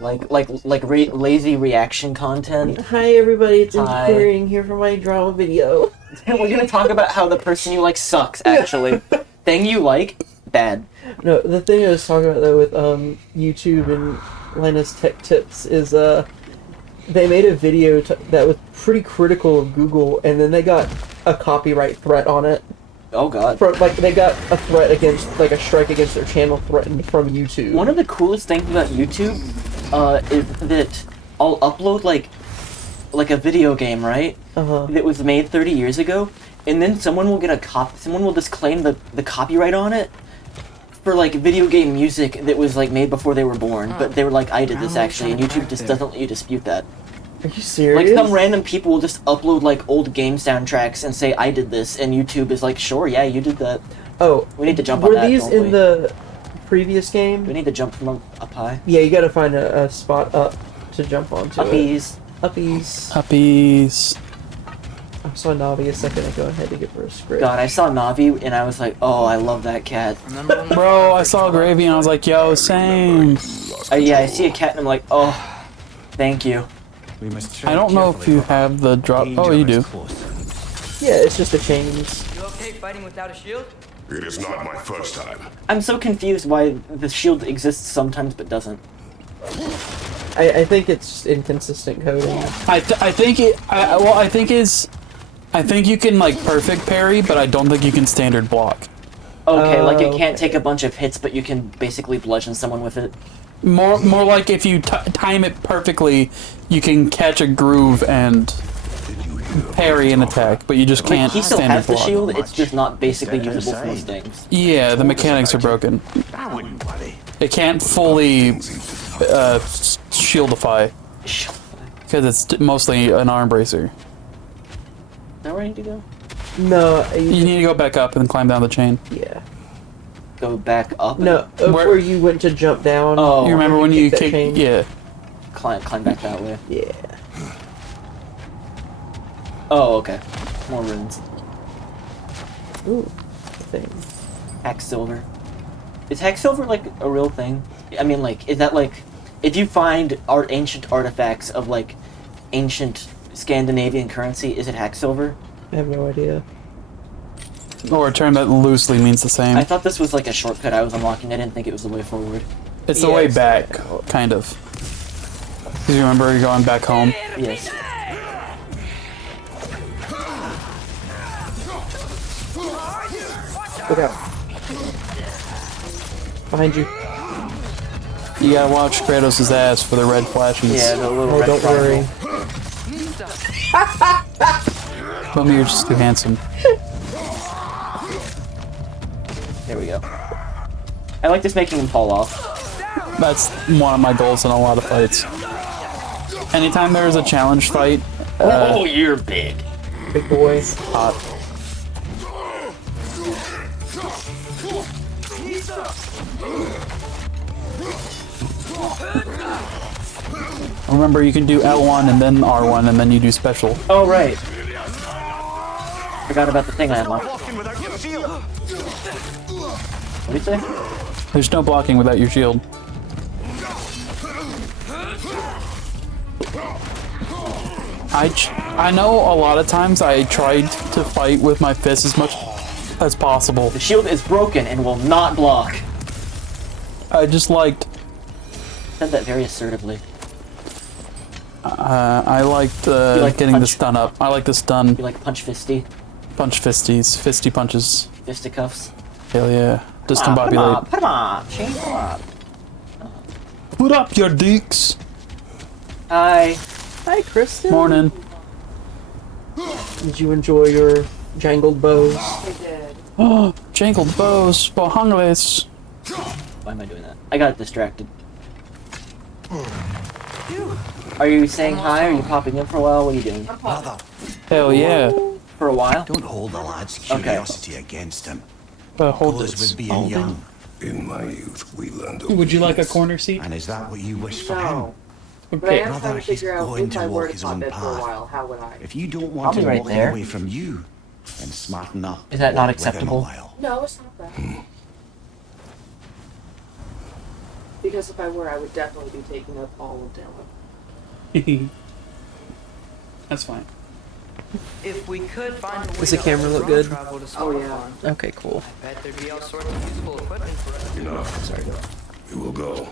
lazy reaction content. Hi everybody, it's Inquiring here for my drama video. We're gonna talk about how the person you like sucks, actually. Thing you like, bad. No, the thing I was talking about though with YouTube and Linus Tech Tips is they made a video that was pretty critical of Google, and then they got a copyright threat on it. Oh god. They got a threat against, like a strike against their channel threatened from YouTube. One of the coolest things about YouTube is that I'll upload like a video game, right? That was made 30 years ago, and then someone will get someone will just claim the copyright on it for like video game music that was like made before they were born, but they were like, I did this actually, and YouTube just doesn't let you dispute that. Are you serious? Like some random people will just upload like old game soundtracks and say I did this, and YouTube is like, sure, yeah, you did that. Oh, we need to jump on that. Were these in the previous game? Do we need to jump from up high? Yeah, you gotta find a spot up to jump onto. Uppies. Uppies. Uppies. I saw Navi a second ago. I had to give her a script. God, I saw Navi and I was like, oh, I love that cat. Bro, I saw Gravy and I was like, yo, same. Yeah, I see a cat and I'm like, oh, thank you. I don't know if you have the drop. Oh, you do. Yeah, it's just the chains. You okay fighting without a shield? It is not my first time. I'm so confused why the shield exists sometimes but doesn't. I think it's inconsistent coding. I think you can like perfect parry, but I don't think you can standard block. Okay, like it can't take a bunch of hits, but you can basically bludgeon someone with it. More like if you time it perfectly, you can catch a groove and parry an attack, but you just can't he still standard has the block. shield, it's just not basically usable for most things. Yeah, the mechanics are broken. I wouldn't worry. It can't fully shieldify because it's mostly an arm bracer. Is that where I need to go? No, you need to go back up and climb down the chain. Yeah. Go back up? No, where you went to jump down. Oh, you remember when you kicked? Yeah. Climb back that way. Yeah. Oh, okay. More runes. Ooh, thing. Hacksilver. Is Hacksilver like a real thing? I mean, like, is that like, if you find ancient artifacts of like ancient Scandinavian currency, is it Hacksilver? I have no idea. Or a term that loosely means the same. I thought this was like a shortcut I was unlocking. I didn't think it was the way forward. It's the way back, kind of. Do you remember you're going back home? Yes. Look out. Behind you. You gotta watch Kratos' ass for the red flashes. Yeah, the little red don't worry. But you're just too handsome. There we go. I like this making him fall off. That's one of my goals in a lot of fights. Anytime there's a challenge fight... oh, you're big. Big boy. Hot. Remember, you can do L1 and then R1 and then you do special. Oh, right. Forgot about the thing I unlocked. What did you say? There's no blocking without your shield. I know a lot of times I tried to fight with my fists as much as possible. The shield is broken and will not block. I just liked... Said that very assertively. I liked getting the stun up. I like the stun. You like punch fisty? Punch fisties. Fisty punches. Fisticuffs? Hell yeah. Discombobulate. Put 'em up! Chain 'em up! Put up your deeks! Hi. Hi, Kristen. Morning. Did you enjoy your jangled bows? I did. Oh, jangled bows. Bohangles. Why am I doing that? I got distracted. Are you saying hi? Are you popping in for a while? What are you doing? Hell yeah. For a while? Don't hold the lad's curiosity against him. Hold Goes this. with being young. In my youth, we learned. Would you like a corner seat? And is that what you wish for him? No. But I Okay. am trying Brother, to he's figure out going if to I were walk to his pop own in for a path. while, how would I? If you don't I'll want be him right walking there. away from you, then smarten up. Is that not Walk with him a acceptable? while. No, it's not that. Because if I were, I would definitely be taking up all of Dillon. That's fine. If we could find a way Does the to camera look drone good? travel to Oh, Sparta yeah. Farm, Okay, cool. I bet there'd be all sorts of useful equipment for us. Enough. Sorry. We will go.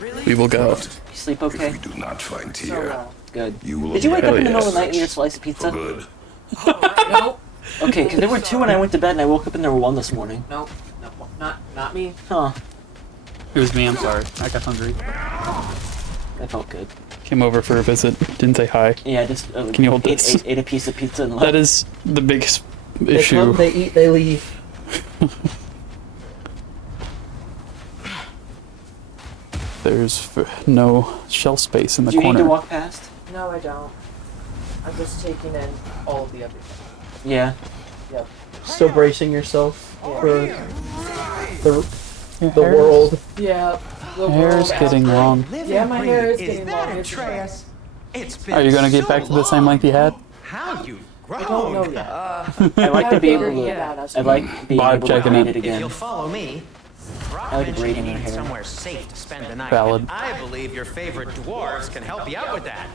Really? We will go. You sleep okay? If we do not find So, Tia, Good. you will Did you wake up in the abandon middle of the night and eat a us slice of for pizza? good. Nope. Okay, because there were 2 when I went to bed and I woke up and there were 1 this morning. Nope. No, not me. Huh. It was me, I'm sorry. I got hungry. That felt good. Came over for a visit. Didn't say hi. Yeah, just Can you hold this? ate a piece of pizza and left. That is the biggest They issue. come, they eat, they leave. There's no shelf space in the Do you corner. need to walk past? No, I don't. I'm just taking in all of the everything. Yeah. Yep. Still bracing yourself for the Your the hair- world. Yeah. The Hair's world getting after- long. Yeah, my hair is Is getting that long. Atreus? It's been Are you gonna get so back to the same long. length you had? How you grown? I don't know yet. I like to be able figuring to. it out as I we like being Vibe able to checking braid it. it If again. you'll follow me, Rob I like mentioned braiding you her needed hair. somewhere safe to spend the night. Valid. And I believe your favorite dwarves can help you out with that.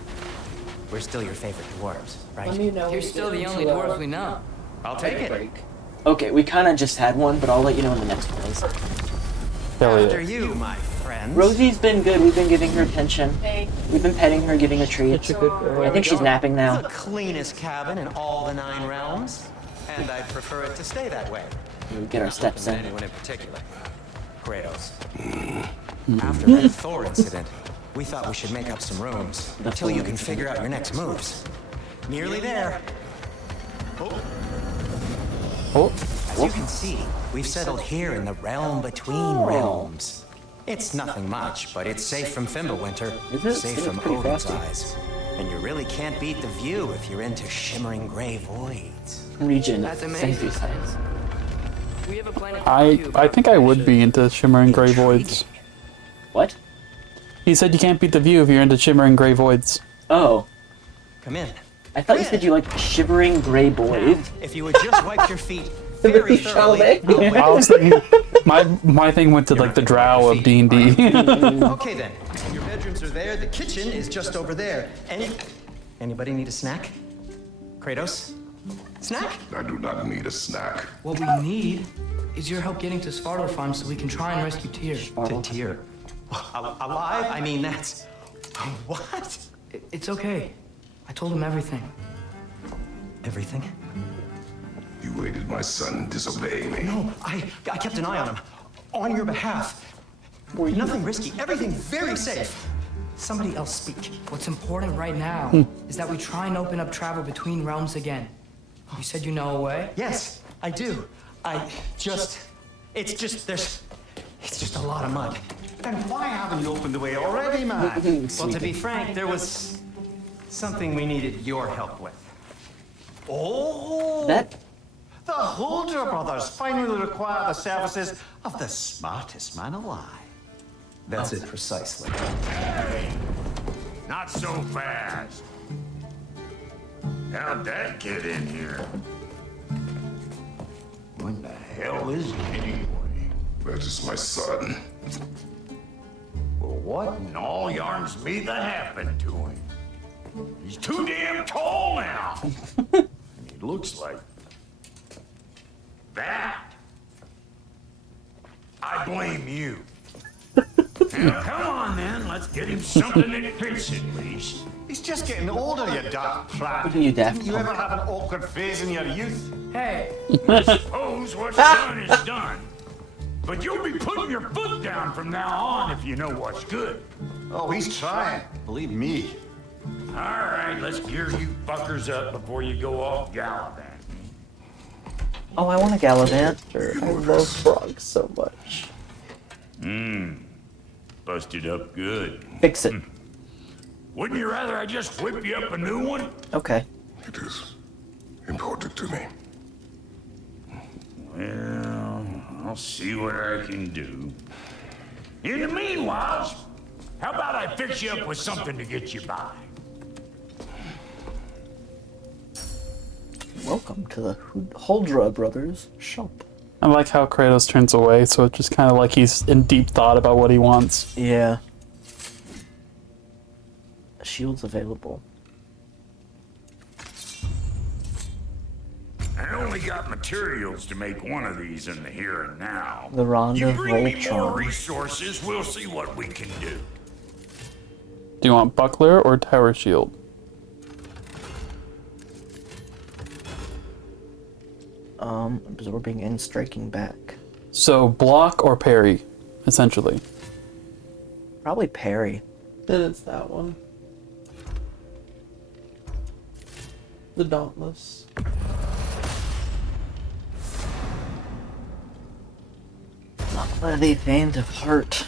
We're still your favorite dwarves, right? Let me know. You're when still you the get only into, dwarves we know. I'll take it. break. Okay, we kind of just had one, but I'll let you know when the next one is. Hell After yeah. you, my friends. Rosie's been good. We've been giving her attention. Hey. We've been petting her, giving her treats. Such a good girl. I think she's napping now. The cleanest cabin in all the 9 realms, and I'd prefer it to stay that way. We get our steps Than in. anyone in particular. Kratos. After that Thor incident, we thought we should make up some rooms The until you Thor can incident. figure out your next moves. Nearly there. Oh, As you can see, we've settled here in the realm between realms. It's nothing much, but it's safe from Fimbulwinter, Is it? safe It's from pretty Odin's frosty. eyes. And you really can't beat the view if you're into shimmering gray voids. Region. That's amazing. Sensory science. We have a plan to talk to I you about think I would be into shimmering gray voids. What? He said you can't beat the view if you're into shimmering gray voids. Oh. Come in. I thought you said you like shivering gray boys. If you would just wipe your feet very thoroughly. Chalamet. I was thinking, my thing went to like the drow of D&D. Okay then. Your bedrooms are there. The kitchen is just over there. Anybody need a snack? Kratos? Snack? I do not need a snack. What we need is your help getting to Sparta Farm so we can try and rescue Tyr. To Tyr. Alive? I mean, that's... What? It's okay. I told him everything. Everything? You aided my son disobeying me. No, I kept an eye on him. On your behalf. Nothing risky. Everything very safe. Somebody else speak. What's important right now is that we try and open up travel between realms again. You said you know a way? Yes, I do. It's just a lot of mud. Then why haven't you opened the way already, man? Well, to be frank, there was something we needed your help with. Oh! That The Huldra brothers finally require the services of the smartest man alive. That's it precisely. Not so fast. How'd that get in here? What the hell is it anyway? That is my son. Well, what in all yarns me that happened to him? He's too damn tall now. And he looks like that. I blame you. Now, come on then, let's get him something that fits at least. He's just getting older, you daft prat. You daft Didn't you ever have an awkward phase in your youth? Hey, Suppose what's done is done. But you'll be putting your foot down from now on if you know what's good. Oh, he's trying. Believe me. All right, let's gear you fuckers up before you go off gallivanting. Oh, I want a Gallivant. I love frogs so much. Busted up good. fix it. Wouldn't you rather I just whip you up a new one? Okay. It is important to me. Well, I'll see what I can do. In the meanwhile, how about I fix you up with something to get you by? Welcome to the Huldra Brothers shop. I like how Kratos turns away, so it's just kind of like he's in deep thought about what he wants. Yeah. Shields available. I only got materials to make one of these in the here and now. The Ronda You bring me more Voltron. resources, we'll see what we can do. Do you want buckler or tower shield? Absorbing and striking back. So block or parry, essentially. Probably parry. Then it's that one. The Dauntless. Not worthy faint of heart.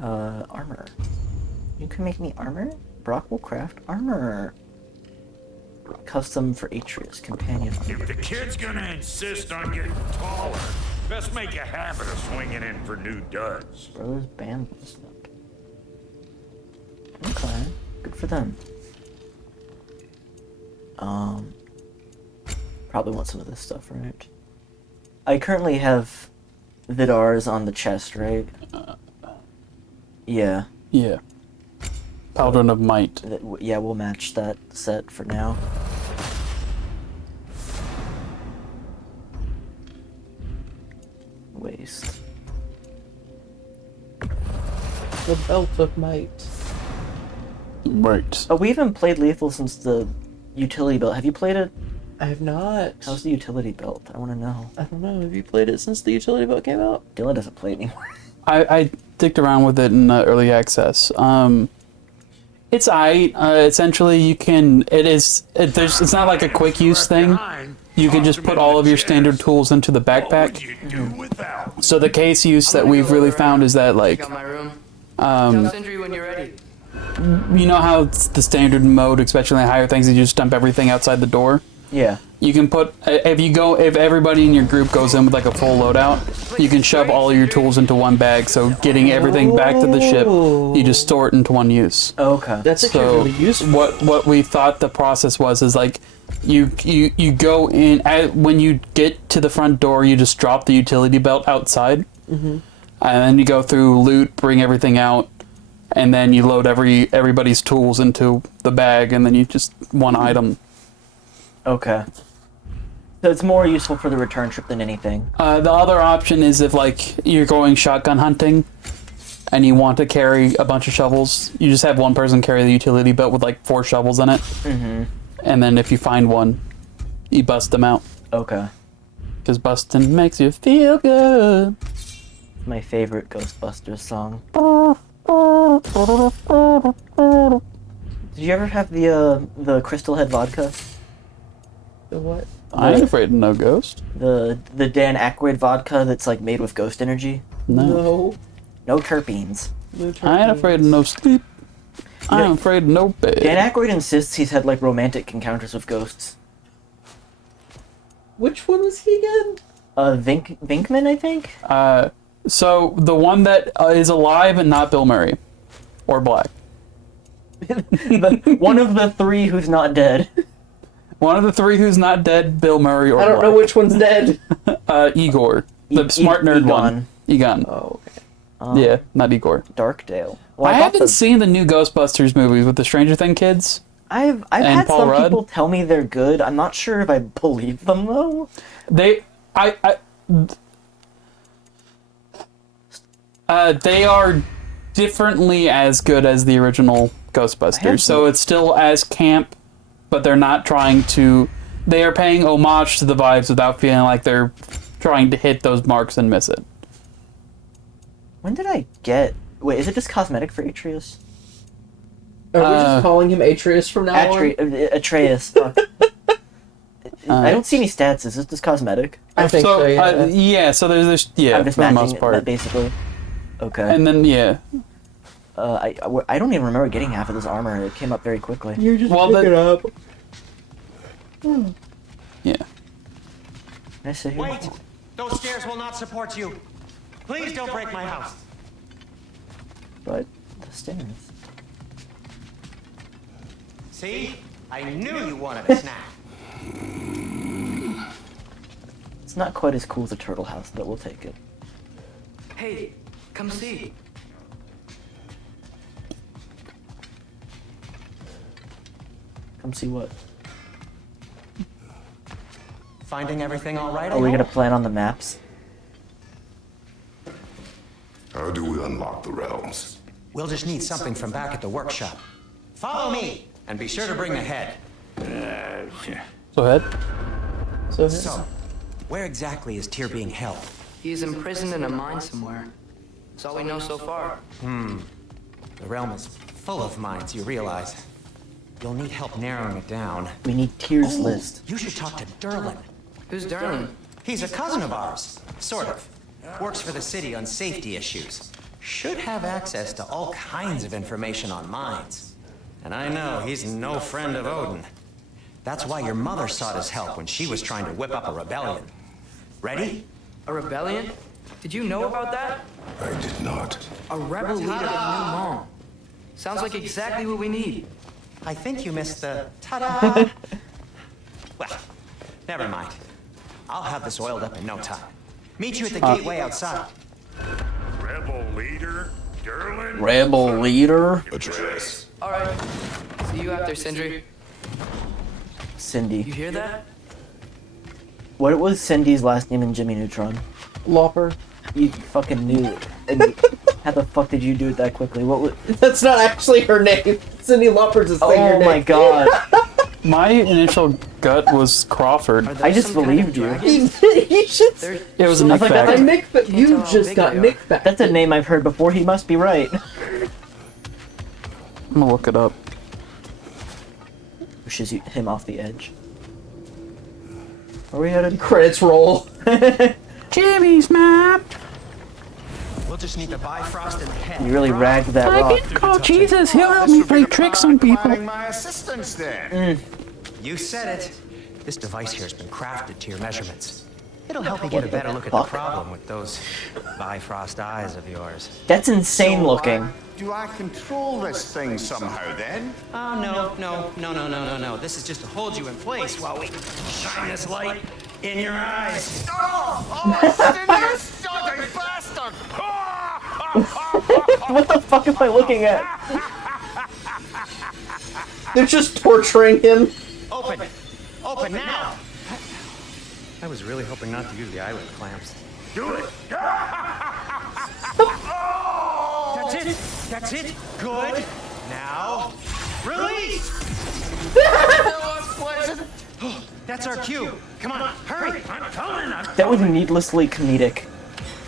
Armor. You can make me armor? Brock will craft armor. Custom for Atreus, companion armor. If the kid's gonna insist on getting taller, best make a habit of swinging in for new duds. Brothers band listener. Okay, good for them. Probably want some of this stuff, right? I currently have Vidars on the chest, right? Yeah. Yeah. Paladin of Might. Yeah, we'll match that set for now. Waste. The Belt of Might. Right. Oh, we haven't played Lethal since the utility belt. Have you played it? I have not. How's the utility belt? I want to know. I don't know. Have you played it since the utility belt came out? Dillon doesn't play it anymore. I dicked around with it in early access. It's essentially you can. It's not like a quick use thing. You can just put all of your standard tools into the backpack. So the case use that we've really found is that like, Got my room. Tell Sindri when you're ready. you know how it's the standard mode, especially in higher things, you just dump everything outside the door. Yeah. You can put if everybody in your group goes in with like a full loadout, you can shove all your tools into one bag. So getting everything back to the ship, you just store it into one use. Okay. That's actually So really useful. what we thought the process was is like you go in when you get to the front door, you just drop the utility belt outside, and then you go through loot, bring everything out, and then you load everybody's tools into the bag, and then you just one item. Okay. So it's more useful for the return trip than anything. The other option is if like you're going shotgun hunting and you want to carry a bunch of shovels, you just have one person carry the utility belt with like 4 shovels in it. And then if you find one, you bust them out. Okay. Because busting makes you feel good. My favorite Ghostbusters song. Did you ever have the Crystal Head vodka? The what? I ain't afraid of no ghost. The Dan Aykroyd vodka that's like made with ghost energy? No. No terpenes. No I ain't afraid of no sleep. I ain't afraid of no bed. Dan Aykroyd insists he's had like romantic encounters with ghosts. Which one was he again? Vinkman, I think? So the one that is alive and not Bill Murray. Or black. One of the 3 who's not dead. One of the 3 who's not dead, Bill Murray or I don't black. know which one's dead. Igor. The smart nerd Egon. one. Egon. Oh, okay. Yeah, not Igor. Darkdale. Well, I bought haven't seen the new Ghostbusters movies with the Stranger Thing kids. I've and had Paul some Rudd. people tell me they're good. I'm not sure if I believe them though. They are differently as good as the original Ghostbusters. So it's still as camp, but they're not trying to. They are paying homage to the vibes without feeling like they're trying to hit those marks and miss it. When did I get? Wait, is it just cosmetic for Atreus? Are we just calling him Atreus from now on? Atreus. Fuck. I don't see any stats. Is this just cosmetic? I think so, yeah. Yeah, so there's yeah, I'm just for the matching most part. that basically. Okay. And then yeah. I don't even remember getting half of this armor. It came up very quickly. You just Well, pick it up. Yeah. Can I sit here? Wait! Those stairs will not support you. Please don't break my house. But the stairs. See? I knew you wanted a snack. It's not quite as cool as a turtle house, but we'll take it. Hey, come see. Come see what? Finding everything all right? Are we gonna plan on the maps? How do we unlock the realms? We'll just need something from back at the workshop. Follow me, and be sure to bring the head. Go ahead. So, where exactly is Tyr being held? He's imprisoned in a mine somewhere. That's all we know so far. The realm is full of mines, you realize. You'll need help narrowing it down. We need Tyr's list. You should talk to Dillon. Who's Dillon? He's a cousin of ours, sort of. Works for the city on safety issues. Should have access to all kinds of information on mines. And I know he's no friend of Odin. That's why your mother sought his help when she was trying to whip up a rebellion. Ready? A rebellion? Did you know about that? I did not. A rebel leader of New Mom. Sounds like exactly what we need. I think you missed the ta-da. Well, never mind. I'll have this oiled up in no time. Meet you at the gateway outside. Rebel leader? Dillon? Rebel leader? Address. All right. See you after, Sindri. Cindy. You hear that? What was Cindy's last name in Jimmy Neutron? Lopper. You fucking knew it. And how the fuck did you do it that quickly? What was... That's not actually her name. Cindy Lauper's a singer Oh my name. god. My initial gut was Crawford. I just believed you. You should. It was a I Nick was like, fact. Nick, but you tell how just big got they are. Nick back. That's a name I've heard before. He must be right. I'm gonna look it up. Pushes him off the edge. Are we headed? Credits roll. Jimmy's map! We'll just need the Bifrost and the head. You really ragged that I rock. can call Jesus, he'll help me play tricks on people. Planning my assistance then. You said it. This device here has been crafted to your measurements. It'll help you get a better look at the fuck? problem with those Bifrost eyes of yours. That's insane looking. Do I control this thing somehow then? Oh, no. This is just to hold you in place while we shine this light in your eyes. Oh, you sodding bastard! What the fuck am I looking at? They're just torturing him. Open now! I was really hoping not to use the eyelid clamps. Do it! That's it! Good! Now, release! That's our cue! Come on, hurry! I'm coming! That was needlessly comedic.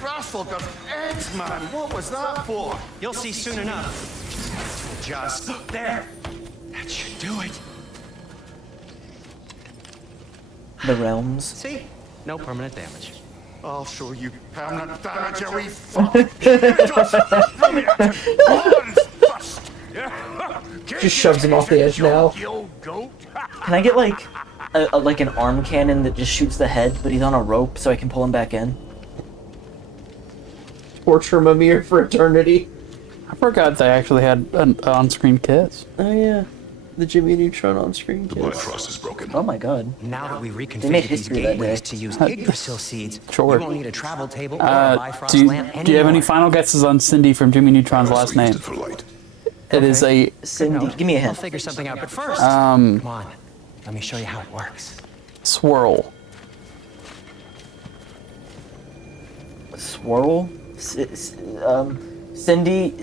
Rascal of eggs, man! What was that for? You'll see soon enough. Just there. That should do it. The realms. See? No permanent damage. I'll show you permanent damage, you wee fuck! Blood's first! Just shoves him off the edge now. You old goat! Can I get like like an arm cannon that just shoots the head, but he's on a rope, so I can pull him back in? Torture Mimir for eternity. I forgot they actually had an on-screen kiss. Oh yeah, the Jimmy Neutron on-screen kiss. Bifrost is broken. Oh my god. Now that we made reconfigured these history that gateways day. to use Yggdrasil seeds, Sure. you won't need a travel table or a Bifrost lamp Do you have any anymore. final guesses on Cindy from Jimmy Neutron's last Also used name? it for light. It is a Cindy, give me a I'll hint. figure something out, but first, come on. Let me show you how it works. swirl. Swirl? Cindy,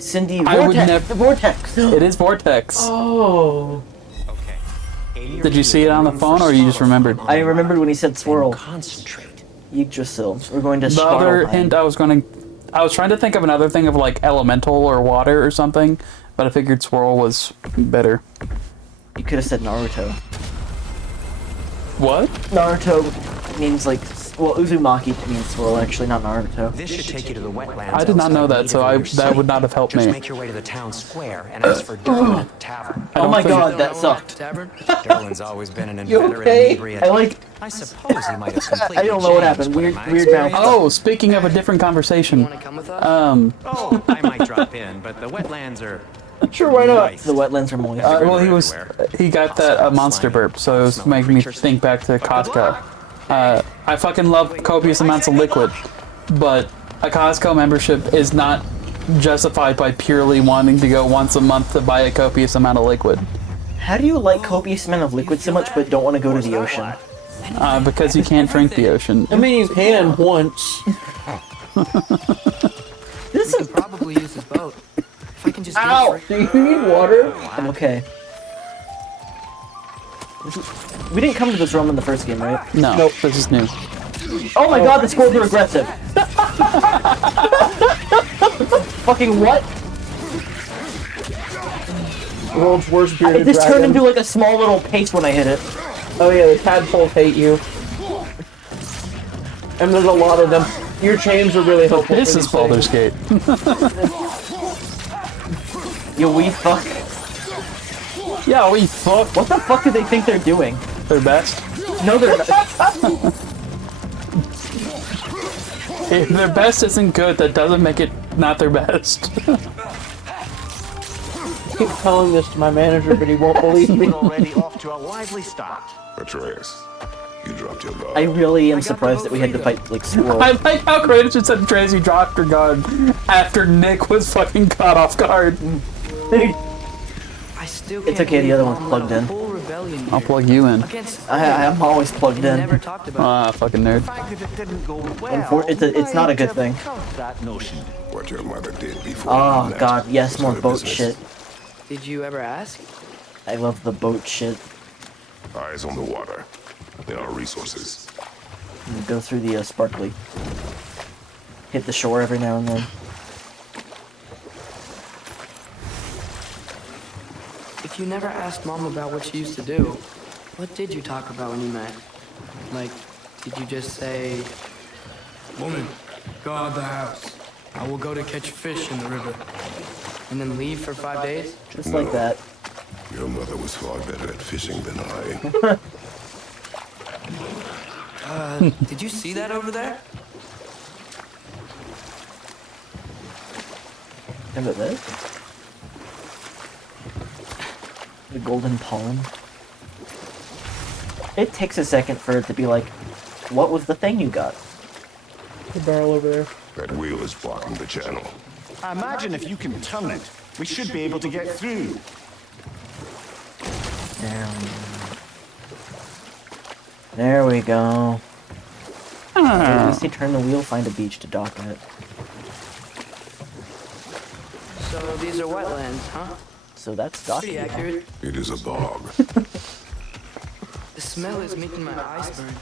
I would Vortex. never- Vortex. It is Vortex. Oh. Okay. Did you see it on the phone, or you just remembered? I remembered when he said swirl. Concentrate. Yggdrasil. We're going to The other Svartalheim. hint I was trying to think of another thing of like elemental or water or something, but I figured swirl was better. You could have said Naruto. What? Naruto means like, well, Uzumaki means swirl, actually, not Naruto. This should take you to the wetlands. I did not know outside that, so of your that city. would not have helped Just me. make your way to the town square and ask for Dillon at the tavern. I Oh don't my think- god, that sucked. Tavern? Dillon's always been an You inveterate okay? inebriate. I like, I suppose he might have completely I don't know what changed, happened. but Weird, in my weird mouth. experience- Oh, speaking of a different conversation, Want to come with us? Oh, I might drop in, but the wetlands are Sure, why not? moist. The wetlands are moist. well, he got that monster burp, so it was making me think back to Costco. I fucking love copious amounts of liquid, but a Costco membership is not justified by purely wanting to go once a month to buy a copious amount of liquid. How do you like copious amount of liquid so much but don't want to go to the ocean? Because you can't drink the ocean. I mean, you can once. This is probably use this boat. If I can just Ow! Do you need water? I'm okay. We didn't come to this realm in the first game, right? No, Nope. this is new. Oh my god, the squirrels are aggressive! Fucking what? World's worst bearded This dragon. turned into like a small little paste when I hit it. Oh yeah, the tadpoles hate you. And there's a lot of them. Your chains are really helpful. This for is these Baldur's things. Gate. Yo, we fuck. Yeah, we fuck. What the fuck do they think they're doing? Their best. No, they're not. If their best isn't good, that doesn't make it not their best. I keep telling this to my manager, but he won't believe me. We're already off to a lively start. Atreus, you dropped your guard. I really am surprised that we had to fight like squirrels. I like how Kratos just said Tracy dropped her guard after Nick was fucking caught off guard. I still It's can't okay, the believe other Mom one's led plugged a in. whole rebellion I'll here plug you in. against I'm always plugged and never in. talked about Fucking nerd. The fact that it didn't go well. It's not a good thing. That notion. What your mother did before. Oh you left. god, yes, more None of boat business. shit. it. Did you ever ask? I love the boat shit. Eyes on the water. There are resources. And go through the sparkly. Hit the shore every now and then. If you never asked Mom about what she used to do, what did you talk about when you met? Like, did you just say, "Woman, guard the house. I will go to catch fish in the river," and then leave for 5 days? Just like that. Your mother was far better at fishing than I. Did you see that over there? Remember this? The golden pollen. It takes a second for it to be like, what was the thing you got? The barrel over there. That wheel is blocking the channel. I imagine if you can turn it, we should be able to get through. There we go. At least they turn the wheel, find a beach to dock at. So these are wetlands, huh? So that's Pretty docking. accurate. It is a bog. The smell is making my eyes burn.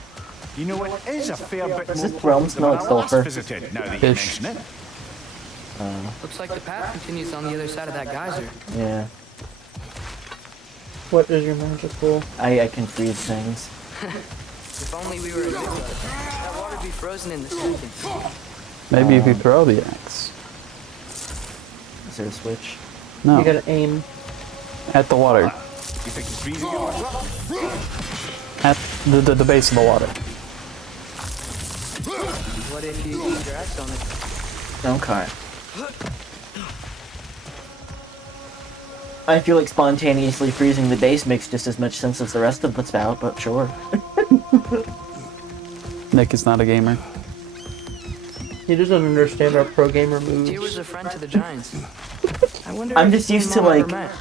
You know, it is a fair bit Does more this realm than smell when like I last sulfur? visited, now that you Fish. mention it. Looks like the path continues on the other side of that geyser. Yeah. What is your magical? I can freeze things. If only we were a Midgard, that water'd be frozen in the second. Maybe if you throw the axe. Is there a switch? No, You gotta aim. at the water. You think it's freezing yours up? At the base of the water. What if you use your axe on it? Okay. I feel like spontaneously freezing the base makes just as much sense as the rest of the spout, but sure. Nick is not a gamer. He doesn't understand our pro gamer moves. Tyr was a friend to the giants. I wonder I'm if just he and used to, Mom ever like, met.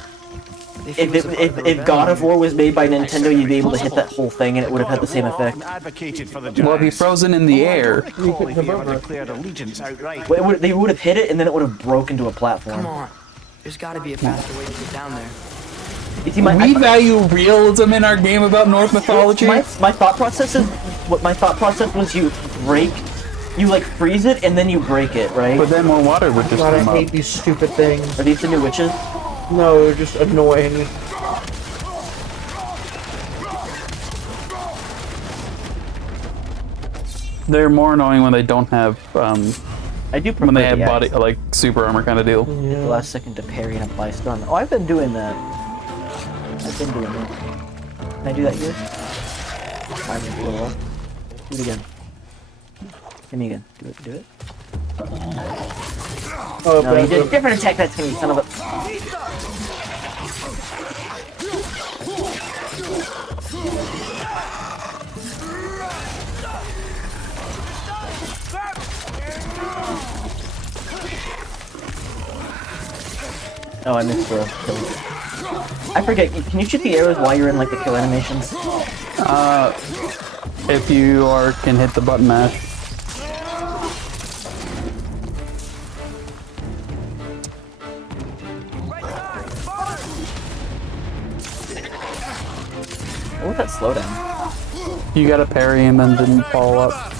If he was a part of the If God of rebellion. War was made by Nintendo, you'd be able to hit that whole thing and it would have had the same effect. Advocated for the Well, if he giants. frozen in the air. Recall if he ever declared allegiance outright. Well, they would have hit it and then it would have broken to a platform. Come on. There's gotta be a faster way to get down there. You see, my value realism in our game about Norse mythology. my thought process is my thought process was you like freeze it and then you break it, right? But then more water would just God, I come hate up. these stupid things. Are these the new witches? No, they're just annoying. They're more annoying when they don't have I do prefer when they have the body axe. like super armor kind of deal. Take the last second to parry and apply stun. Oh, I've been doing that. I've been doing that. Can I do that here? I'm a little up. Do it again. Hit me again. Do it. Oh, No, you did a different attack. That's me, son of a. Oh, I missed the kills. I forget, can you shoot the arrows while you're in like the kill animations? If you can hit the button mash. What was that slowdown? You got a parry and then didn't follow up.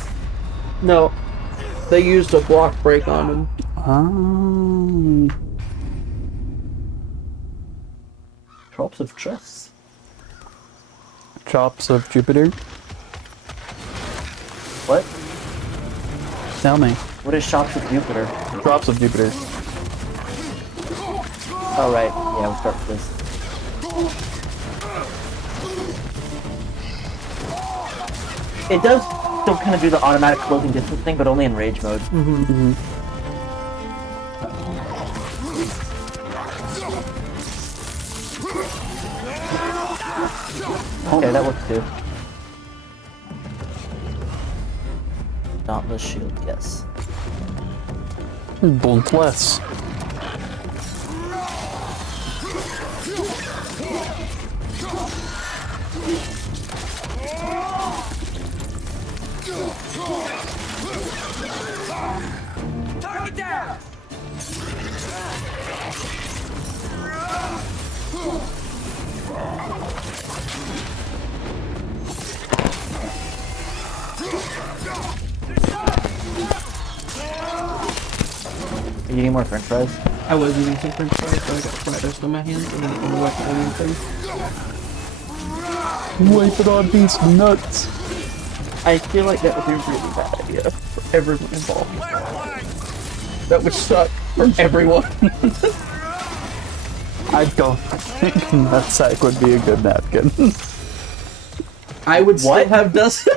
No. They used a block break on him. Drops of trust. Chops of Jupiter. What? Tell me. What is Shops of Jupiter? Drops of Jupiter. Oh, right. Yeah, we'll start with this. It does still kind of do the automatic closing distance thing, but only in rage mode. Okay, that works too. Dauntless shield, yes. Dauntless. Target down! You need more french fries? I was eating some french fries, so I got fried toast on my hands and then I'm gonna wipe it on anything. Wipe it on these nuts. I feel like that would be a really bad idea for everyone involved. That would suck for everyone. I don't think nutsack would be a good napkin. I would still have dust.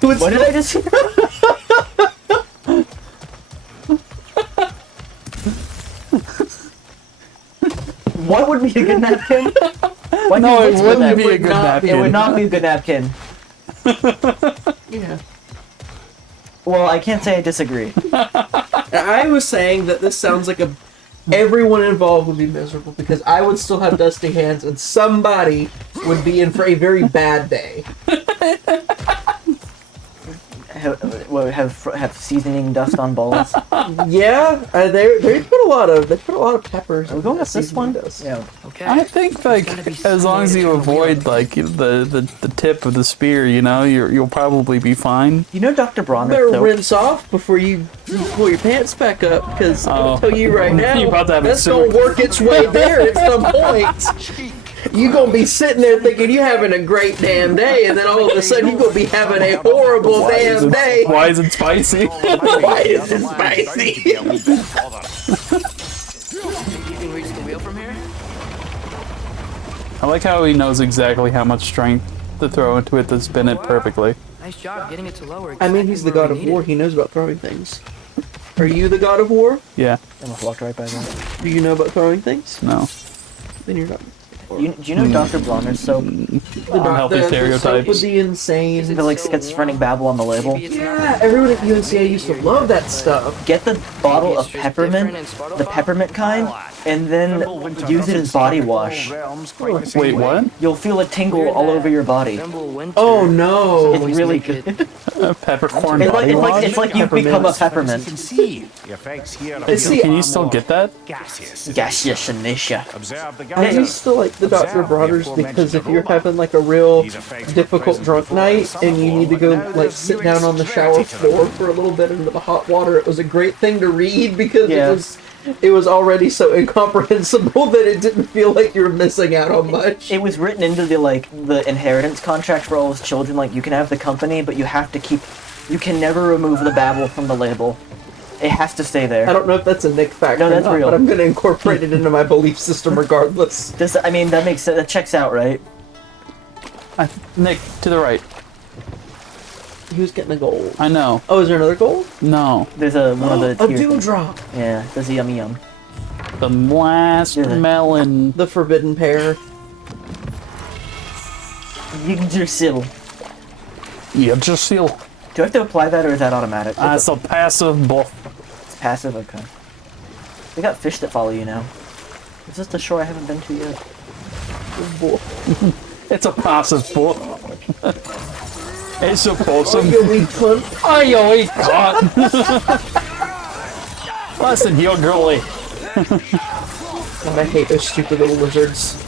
What did I just hear? What would be a good napkin? Why No, can't it you wouldn't that? be a good napkin. It would not be a good napkin. Yeah. Well, I can't say I disagree. I was saying that this sounds like everyone involved would be miserable because I would still have dusty hands and somebody would be in for a very bad day. Have seasoning dust on balls. Yeah, they put a lot of peppers. Are we going with this one? Yeah. Okay. I think like as long as you avoid like the tip of the spear, you know, you'll probably be fine. You know Dr. Bronner, Better though? rinse off before you pull your pants back up, because I'll tell you right now, You're about to have a that's gonna sewer. work its way there at some point. You gonna be sitting there thinking you're having a great damn day, and then all of a sudden you're gonna be having a horrible damn day. Why is it spicy? Why is it spicy? Think you can reach the wheel from here? I like how he knows exactly how much strength to throw into it to spin it perfectly. Nice job getting it to lower. I mean, he's the god of war. He knows about throwing things. Are you the god of war? Yeah. I almost walked right by that. Do you know about throwing things? No. Then you're not. Do you know Dr. Bronner's soap? Unhealthy The stereotypes. soap with the insane. The like schizophrenic babble on the label. Yeah, everyone at UNCA used to love that stuff. Get the bottle of peppermint, the peppermint kind, and then use it as body wash. Wait, what? You'll feel a tingle all over your body. Oh no! It's really good. Peppercorn It's body wash? it's like you've become a peppermint. Can you still get that? Gaseous amnesia. I used to like the Dr. Bronner's because if you're having like a real difficult drunk night and you need to go like sit down on the shower floor for a little bit into the hot water, it was a great thing to read because it was already so incomprehensible that it didn't feel like you were missing out on much. It was written into the inheritance contract for all his children. Like, you can have the company, but you have to you can never remove the babble from the label. It has to stay there. I don't know if that's a Nick fact No, that's or not, real. but I'm going to incorporate it into my belief system regardless. I mean, that makes sense. That checks out, right? Nick, to the right. He was getting a gold. I know. Oh, is there another gold? No. There's one of the A tiers. dewdrop. Yeah, there's a yummy yum. The last melon. The forbidden pear. Yggdrasil. Yggdrasil. Do I have to apply that, or is that automatic? It's a passive buff. It's passive, okay. We got fish that follow you now. Is this the shore I haven't been to yet? It's a passive boat. It's a possum. You weak cunt. Oh, you weak cunt. Listen here, girlie. God, I hate those stupid little lizards.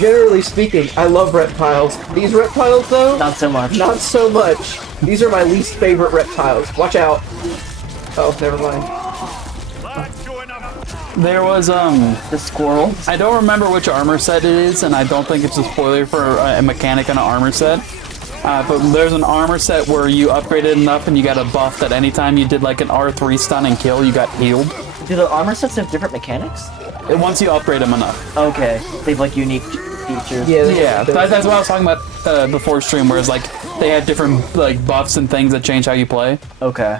Generally speaking, I love reptiles. These reptiles, though? Not so much. Not so much. These are my least favorite reptiles. Watch out. Oh, never mind. There was, The squirrel. I don't remember which armor set it is, and I don't think it's a spoiler for a mechanic on an armor set. But there's an armor set where you upgraded enough and you got a buff that anytime you did like an R3 stun and kill, you got healed. Do the armor sets have different mechanics? Once you upgrade them enough. Okay. They have like unique features. Yeah, that's what I was talking about before stream, whereas like they have different like buffs and things that change how you play. Okay.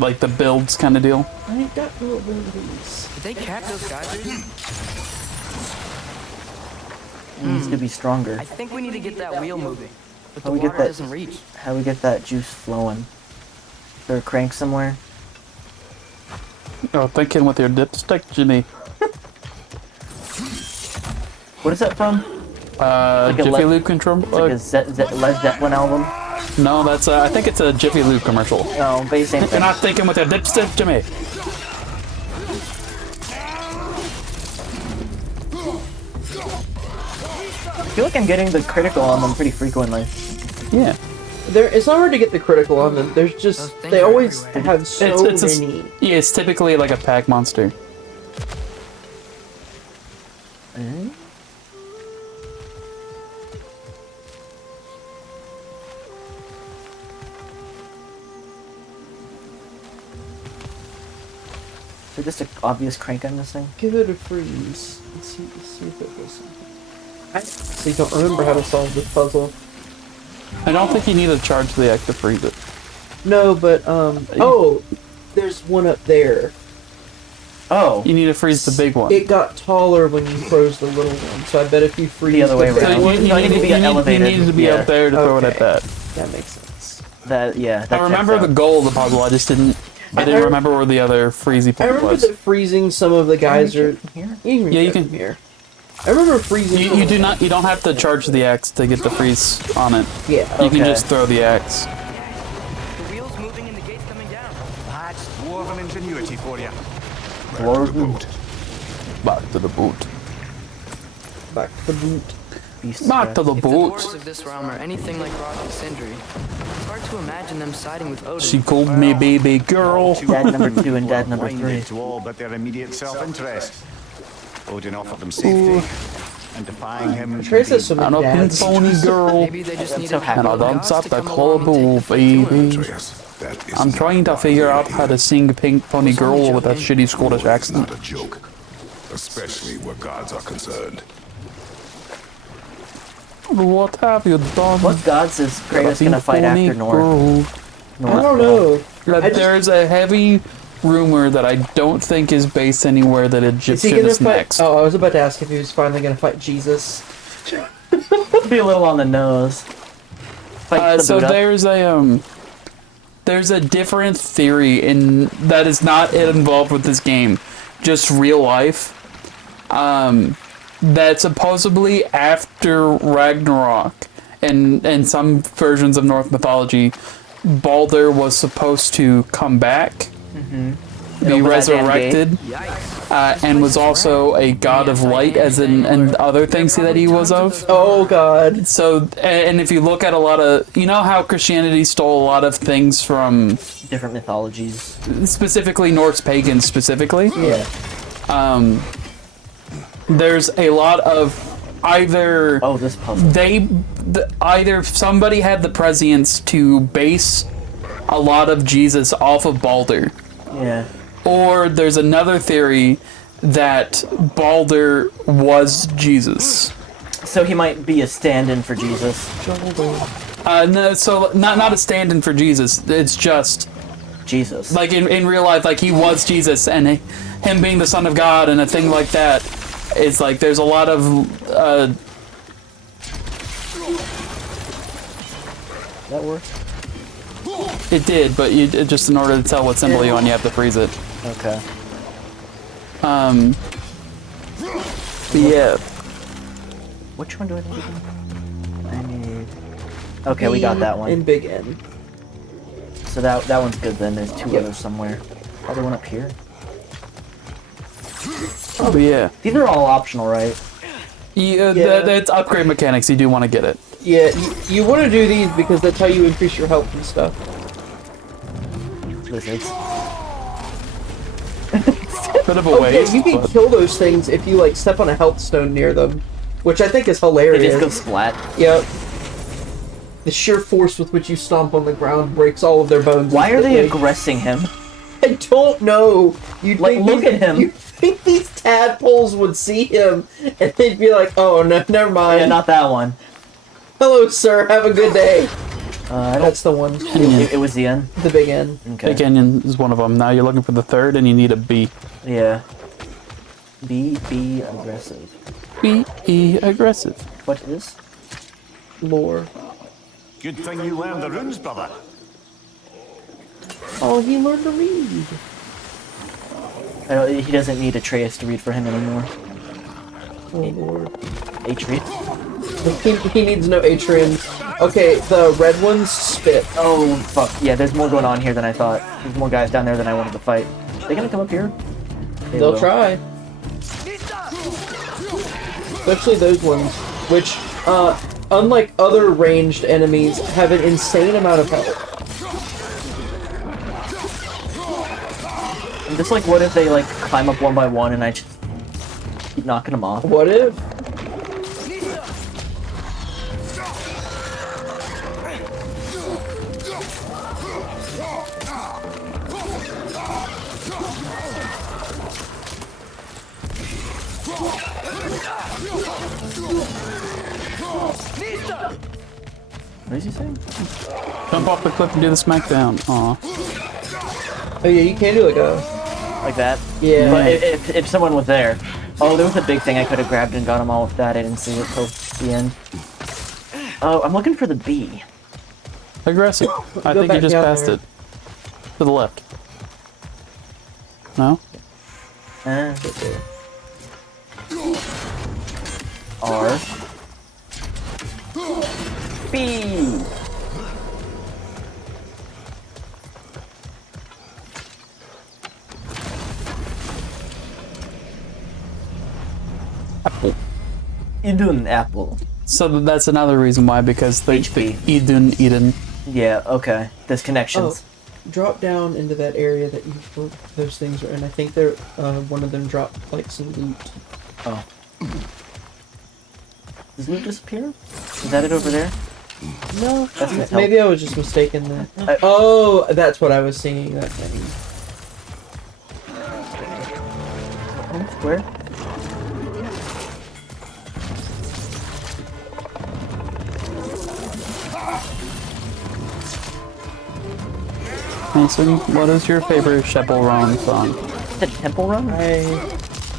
Like the builds kind of deal. I got little these. Did they cap those geysers? Needs to be stronger. I think we need to get that wheel moving. But How the we get water that? doesn't reach. How we get that juice flowing? Is there a crank somewhere? Oh, thinking with your dipstick, Jimmy. What is that from? a Jiffy Le- Lube control. Like a Led Zeppelin album? No, that's I think it's a Jiffy Lube commercial. No, but same You're thing. not thinking with your dipstick, Jimmy. I feel like I'm getting the critical on them pretty frequently. Yeah. It's not hard to get the critical on them. There's just they always have so many. Yeah, it's typically like a pack monster. Is there just an obvious crank I'm missing? Give it a freeze. Let's see if it does something. I actually don't remember how to solve this puzzle. I don't think you need to charge the X to freeze it. No, but oh, there's one up there. Oh. You need to freeze the big one. It got taller when you froze the little one, so I bet if you freeze The other way big around. one, You need to be elevated. You need to be Yeah. up there to throw it at Okay. that. that makes sense. That That I remember checks the out. goal of the puzzle. I just didn't. I didn't remember where the other freezy I point remember was. that freezing some of the guys are. Here? Yeah, you can. Here. I remember freezing. You do not. You don't have to charge the axe to get the freeze on it. Yeah. You can Okay. just throw the axe. The wheel's moving and the gate's coming down. That's dwarven ingenuity for you. Lord Boot. Back to the boot. Back to the boot. Back to the If the boot. dwarves of this realm are anything like Rock and Sindri, it's hard to imagine them siding with Odin. She called me baby girl. Dad number 2 and dad number 3. Blinded to all but their immediate self-interest. Odin offered them safety, and defying him. Trace has so I'm many a pink dads. pony girl. Maybe they just need so a happy. And I couple of don't gods stop to the come along and club, take the fight to him. baby. Andreas, that is I'm trying to not figure a out how to sing Pink Pony Girl with a shitty Scottish It's accent. not a joke, especially where gods are concerned. What have you done? What gods is Kratos gonna fight after North? I don't know. I just- There's a heavy rumor that I don't think is based anywhere that Is he Egyptian gonna is fight? next. Oh, I was about to ask if he was finally gonna fight Jesus. Be a little on the nose. Fight the So Buddha. there's a different theory in that is not involved with this game, just real life. That supposedly after Ragnarok, and some versions of Norse mythology, Balder was supposed to come back, be Open that damn resurrected, and was also a god of light, as in and other things that he was of. Oh God. So, and if you look at a lot of, you know how Christianity stole a lot of things from Different mythologies. specifically Norse pagans specifically? Yeah. There's a lot of either Oh, this puzzle. either somebody had the prescience to base a lot of Jesus off of Balder, Yeah. or there's another theory that Balder was Jesus. So he might be a stand-in for Jesus. No, so not a stand-in for Jesus. It's just Jesus. like in real life, like he was Jesus, and him being the Son of God and a thing like that. It's like there's a lot of that works. It did, but just in order to tell what symbol you're on, you have to freeze it. Okay. Yeah. Which one do I need again? I need... Okay, we got that one. And big N. So that one's good then. There's two Yep. others somewhere. Other one up here. Oh, but yeah. These are all optional, right? Yeah, that's upgrade mechanics. You do want to get it. Yeah, you want to do these because that's how you increase your health and stuff. Lizards. Bit of a Okay, waste. you can but- kill those things if you like step on a health stone near them, which I think is They hilarious. just go splat. Yep. The sheer force with which you stomp on the ground breaks all of their bones. Why are they instantly. aggressing him? I don't know. You'd Like, think look these- at him. You think these tadpoles would see him and they'd be like, "Oh no, never mind. Yeah, not that one. Hello, sir. Have a good day." I don't... That's the one. It was the end. The big N. Okay. Big Canyon is one of them. Now you're looking for the third, and you need a B. Yeah. Be aggressive. B-E aggressive. What is? Lore. Good thing you learned the runes, brother. Oh, he learned to read. He doesn't need Atreus to read for him anymore. Oh lord. Atreus. He needs no Atrium. Okay, the red ones spit. Oh fuck! Yeah, there's more going on here than I thought. There's more guys down there than I wanted to fight. They gonna come up here? They They'll will. try. Especially those ones, which, unlike other ranged enemies, have an insane amount of health. I'm just like, what if they like climb up one by one and I just keep knocking them off? What if? What is he saying? Jump off the cliff and do the smackdown. Aw. Oh yeah, you can do like a... Like that? Yeah. But if someone was there. Oh, there was a big thing I could have grabbed and got them all with that. I didn't see it till the end. Oh, I'm looking for the bee. Aggressive. I Go think you back just down passed there. it. To the left. No? R. B. Apple. Idun apple. So that's another reason why, because the HP. Eden. Yeah, okay. There's connections. Drop down into that area that those things are in. I think they're, one of them dropped, like, some loot. Oh. Does loot disappear? Is that it over there? No, That's gonna help. maybe I was just mistaken there. Oh, that's what I was seeing, that thing. Where? Mason, what is your favorite Sheppel Ron song? The Temple Run? I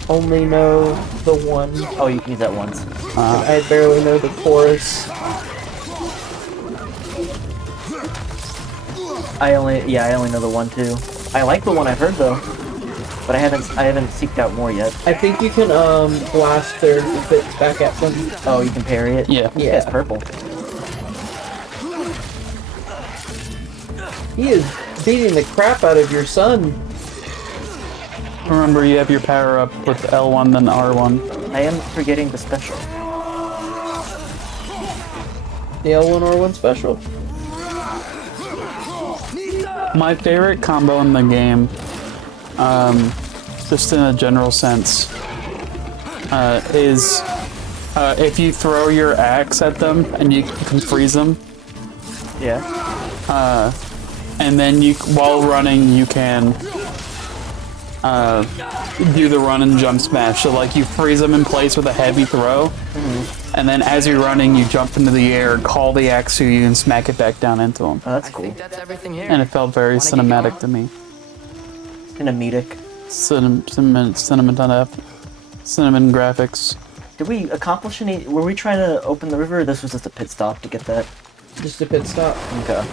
only know the one. Oh, you can use that once. I barely know the chorus. I only know the one too. I like the one I've heard though, but I haven't seeked out more yet. I think you can blast their bits back at them. Oh, you can parry it. Yeah. This Yeah. guy's purple. He is beating the crap out of your son. Remember, you have your power up with L1 then R1. I am forgetting the special. The L1R1 special. My favorite combo in the game, just in a general sense, is if you throw your axe at them and you can freeze them, Yeah. and then while running, you can do the run and jump smash. So like you freeze them in place with a heavy throw, and then as you're running, you jump into the air, call the axe to you, and smack it back down into them. Oh, that's I cool. think that's everything here. And it felt very Wanna get cinematic going? to me. Cinematic. Cinnamon graphics. Did we accomplish any? Were we trying to open the river? Or this was just a pit stop to get that. Just a pit stop. Okay.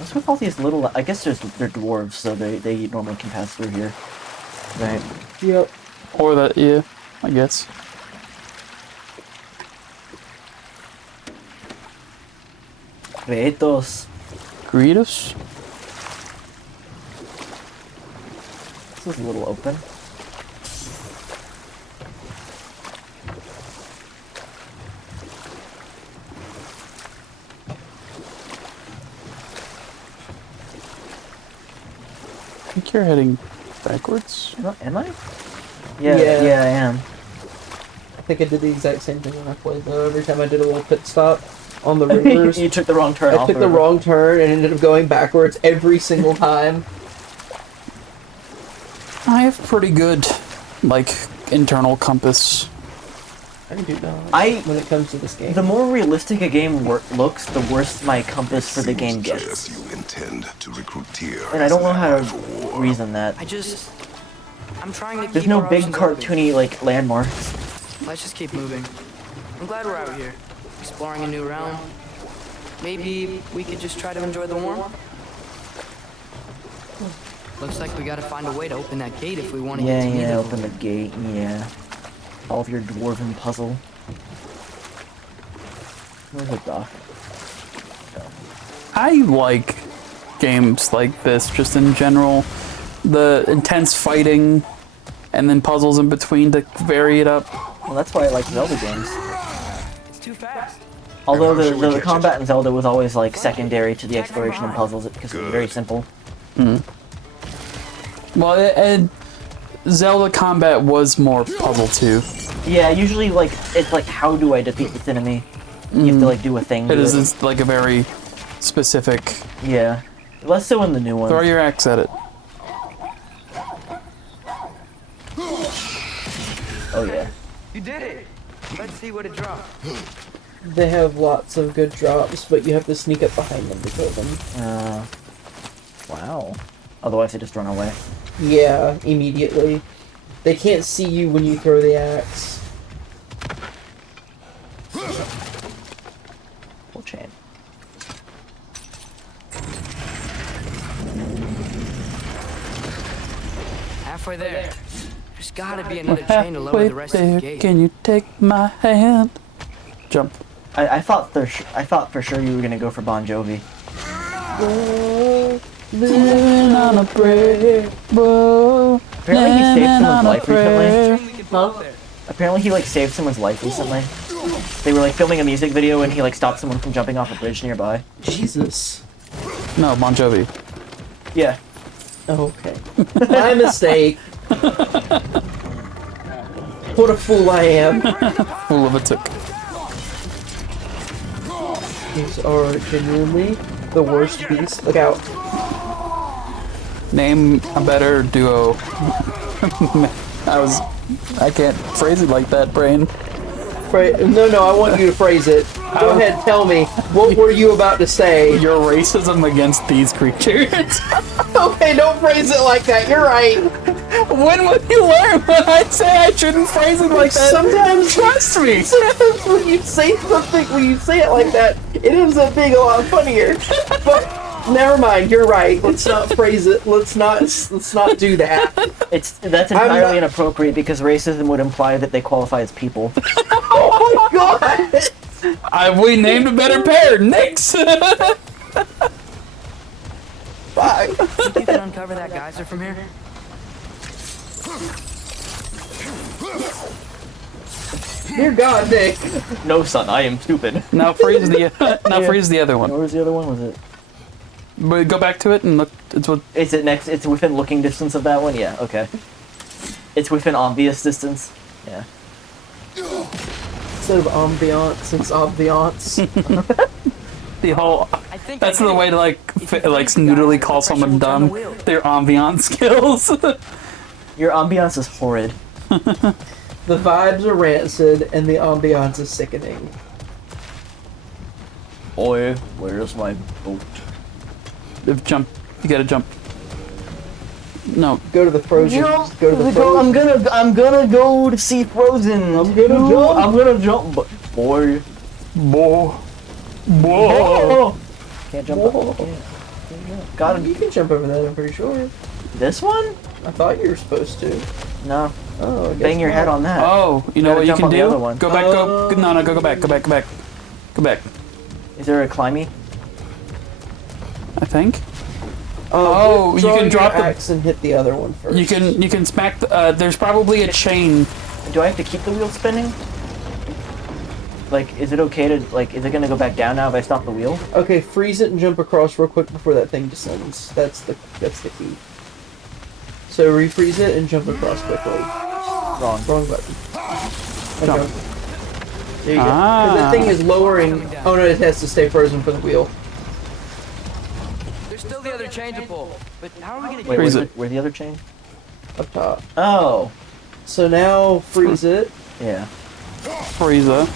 What's with all these little? I guess they're dwarves, so they normally can pass through here, right? Yep. Or that, yeah, I guess. Kratos. Greedos? This is a little open. I think you're heading backwards. Am I? Yeah, Yeah. yeah, I am. I think I did the exact same thing when I played though. Every time I did a little pit stop on the rivers, You took the wrong turn. I off took the river. wrong turn and ended up going backwards every single time. I have pretty good, like, internal compass. I do not. When it comes to this game. The more realistic a game looks, the worse my compass for the game Seems gets. as you intend to recruit Tyr And I as don't know an how ally to for war. reason that. I'm trying to There's keep no our big options open. cartoony like landmarks. Let's just keep moving. I'm glad we're out here, exploring a new realm. Maybe we could just try to enjoy the warmth? Looks like we gotta find a way to open that gate if we want to Yeah, get to yeah, Needle. open the gate, yeah. All of your dwarven puzzle. Where's the dock? I like games like this, just in general. The intense fighting, and then puzzles in between to vary it up. Well, that's why I like Zelda games. It's too fast. Although How should we the catch combat in Zelda was always like secondary to the exploration and puzzles because it was very simple. Well, and Zelda combat was more puzzle too. Yeah, usually like it's like how do I defeat this enemy? You have to like do a thing. It to is it's like a very specific. Yeah, less so in the new one. Throw your axe at it. Oh yeah. You did it! Let's see what it dropped. They have lots of good drops, but you have to sneak up behind them to kill them. Wow. Otherwise, they just run away. Yeah, immediately. They can't see you when you throw the axe. Full chain. Halfway there. There's gotta be another chain to lower Wait the rest of there, the gate. can you take my hand? Jump. I thought for sure you were gonna go for Bon Jovi. Living on a prayer, whoa. Apparently he saved someone's life recently. We can put up there. Apparently he like saved someone's life recently. They were like filming a music video and he like stopped someone from jumping off a bridge nearby. Jesus. No, Bon Jovi. Yeah. Okay. My mistake. What a fool I am. Fool of a took. These are genuinely the worst beasts. Look out. Name a better duo. I can't phrase it like that, brain. No, I want you to phrase it. Go ahead, tell me. What were you about to say? Your racism against these creatures. Okay, don't phrase it like that. You're right. When will you learn when I say I shouldn't phrase it like that? Sometimes, Trust me. sometimes when you say something, when you say it like that, it ends up being a lot funnier. But never mind. You're right. Let's not phrase it. Let's not do that. That's entirely inappropriate because racism would imply that they qualify as people. Oh my god. We named a better pair. Nix. Bye. Think you can uncover that geyser from here? Dear God, Nick. No, son, I am stupid. Now phrase the other one. Where's the other one? Was it? But go back to it and look. It's what. Is it next? It's within looking distance of that one? Yeah, okay. It's within obvious distance? Yeah. Instead of ambiance, it's ambiance. The whole. I think That's I the get way it. to like If you like freeze the snootily geyser, call the someone pressure will turn dumb. the wheel. Their ambiance skills. Your ambiance is horrid. The vibes are rancid, and the ambiance is sickening. Boy, where's my boat? Jump. You gotta jump. No. Go to the Frozen. Go to the I'm Frozen. gonna go to see Frozen. I'm gonna jump. I'm gonna jump, but boy. Whoa. Oh. Can't jump up. Whoa. Yeah. Got him. You can jump over that, I'm pretty sure. This one? I thought you were supposed to. No. Oh, I guess Bang your head not. on that. Oh, you know what you jump can on the do? other one. Go back, go. No, go back, go back, go back. Go back. Is there a climby? I think. Oh, you can drop the axe and hit the other one first. You can smack the, there's probably a chain. Do I have to keep the wheel spinning? Like, is it okay to, like, is it gonna go back down now if I stop the wheel? Okay, freeze it and jump across real quick before that thing descends. That's the key. So refreeze it and jump across quickly. Wrong. Wrong button. Jump. Okay. There you go. 'Cause that thing is lowering. Oh no, it has to stay frozen for the wheel. There's still the other chain to pull, but how are we gonna Wait, get where's the other chain? Up top. Oh. So now freeze it. Yeah. Frieza.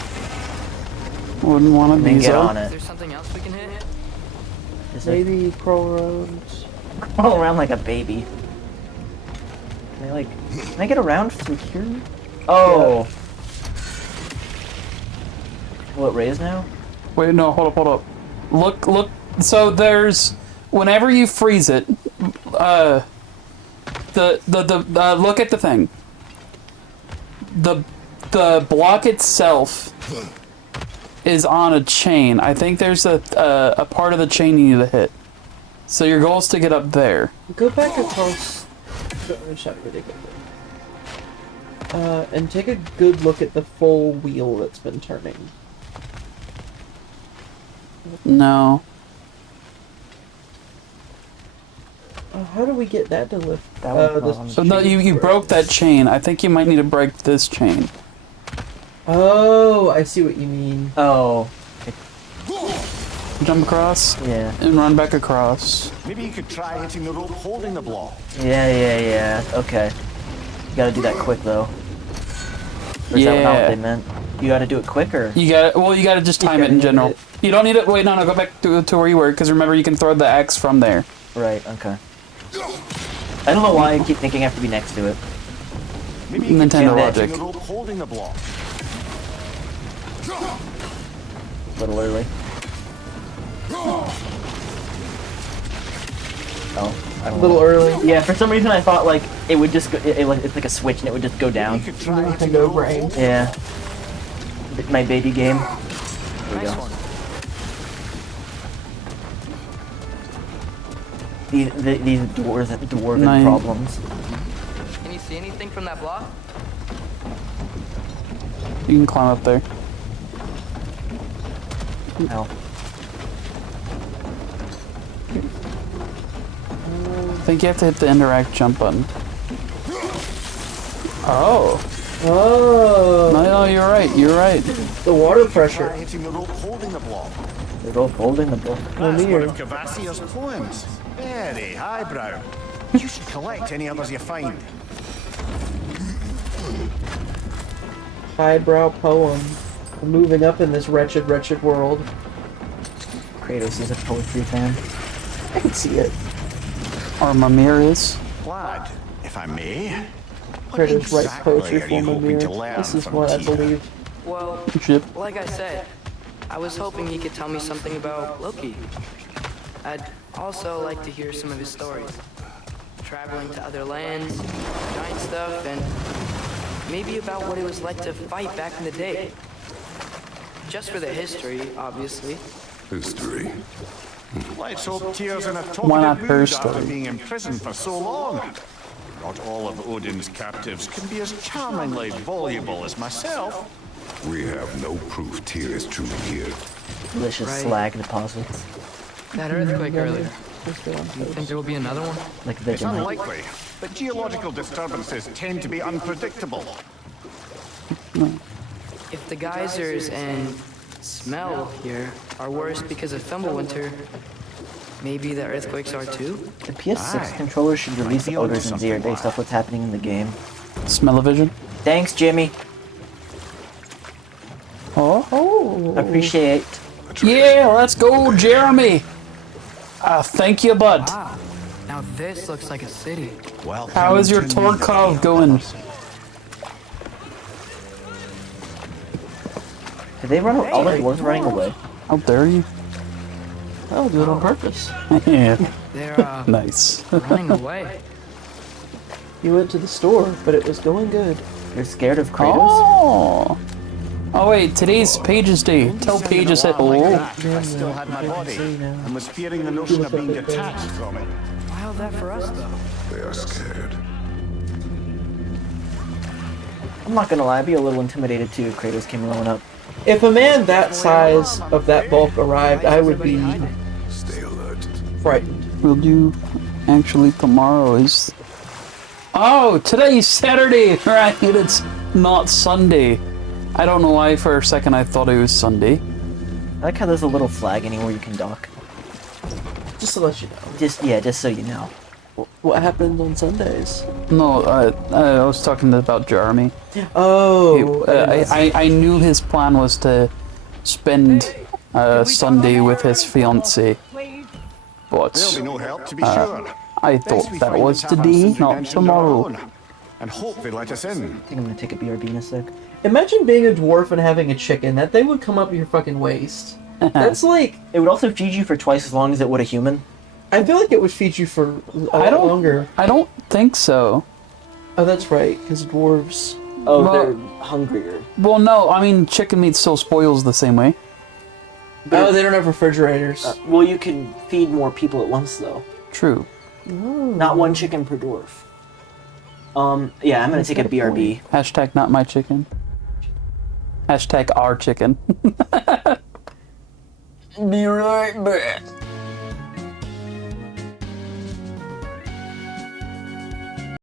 Wouldn't want to And then be get on Is it. there something else we can hit? Is it Maybe crawl around. crawl around like a baby? Can I get around through here? Oh. Will it raise now? Wait, no, hold up. Look. So there's, whenever you freeze it, look at the thing. The block itself is on a chain. I think there's a part of the chain you need to hit. So your goal is to get up there. Go back across. And take a good look at the full wheel that's been turning. No. How do we get that to lift? That one's not on So no, you broke that chain. I think you might need to break this chain. Oh, I see what you mean. Oh. Jump across. Yeah. And run back across. Maybe you could try hitting the rope holding the block. Yeah. Okay. You gotta do that quick though. Or is that not what they meant? You gotta do it quicker. You gotta just time it in general. You don't need it. Wait, no, go back to where you were, because remember you can throw the axe from there. Right. Okay. I don't know why I keep thinking I have to be next to it. Maybe you Nintendo could try logic. hitting the rope holding the block. A little early. Oh, I A don't little know. early. Yeah, for some reason I thought like it would just go, it's like a switch and it would just go down. You could try hitting the Nintendo rope brain. holding Yeah. My baby game. There we Nice go. one. These dwarven Nice. problems. Can you see anything from that block? You can climb up there. Ow. I think you have to hit the interact jump button. Oh. Oh. No, you're right. You're right. The water Try pressure. hitting the rope holding the block. They're both holding the book. That's one near. of Cavassia's poems. Very highbrow. You should collect any others you find. Highbrow poem. We're moving up in this wretched, wretched world. Kratos is a poetry fan. I can see it. Or Mimir is. Lad, if I may. What Kratos writes exactly poetry are for you hoping to Mimir. learn This is from what I Tia? believe. Well, Ship. like I said, I was hoping he could tell me something about Loki. I'd also like to hear some of his stories. Traveling to other lands, giant stuff, and maybe about what it was like to fight back in the day. Just for the history, obviously. History. Let's hope Tyr's in a Why not talkative her mood after story? being in prison for so long. Not all of Odin's captives can be as charmingly voluble as myself. We have no proof Tyr is truly here. Delicious Right. slag deposits. That earthquake earlier. Let's go on Do you post. think there will be another one? Like It's Vegemite. unlikely, but geological disturbances tend to be unpredictable. If the geysers and smell here are worse because of Fimbulwinter, maybe the earthquakes are too? The PS6 Aye. controller should release be onto odors and something, zero based lad. off what's happening in the game. Smell-o-vision. Thanks, Jimmy. Oh. Appreciate. Yeah, let's go, Jeremy. Thank you, bud. Ah, now this looks like a city. Welcome How is your to Torkov Nidhogg. going? Did they run? All the dwarves running away. How dare you? I'll do it on purpose. Yeah. They're, Nice. running away. You went to the store, but it was going good. You're scared of Kratos? Oh. Oh wait, today's Paige's day. Tell Paige I said hello. I still had my body and was fearing the notion of being detached from it. Wild that for us, though. They are scared. I'm not gonna lie, I'd be a little intimidated too if Kratos came rolling up. If a man that size of that bulk arrived, I would be Stay alert. frightened. We'll do. Actually, tomorrow is. Oh, today's Saturday, right? It's not Sunday. I don't know why for a second I thought it was Sunday. I like how there's a little flag anywhere you can dock. Just to let you know. Just so you know. What happens on Sundays? No, I was talking about Jeremy. Oh. I knew his plan was to spend Sunday with his fiancée, There'll but be no help, to be sure. I thought that was today, not tomorrow. And hope they let us in. I think I'm gonna take a BRB in a sec. Imagine being a dwarf and having a chicken. That thing would come up your fucking waist. That's like... It would also feed you for twice as long as it would a human. I feel like it would feed you for a lot longer. I don't think so. Oh, that's right, because dwarves... Oh, Well- they're hungrier. Well, no, I mean, chicken meat still spoils the same way. Oh, they don't have refrigerators. Well, you can feed more people at once, though. True. Not one chicken per dwarf. Yeah, I'm gonna take a BRB. Hashtag not my chicken. Hashtag our chicken. Be right back.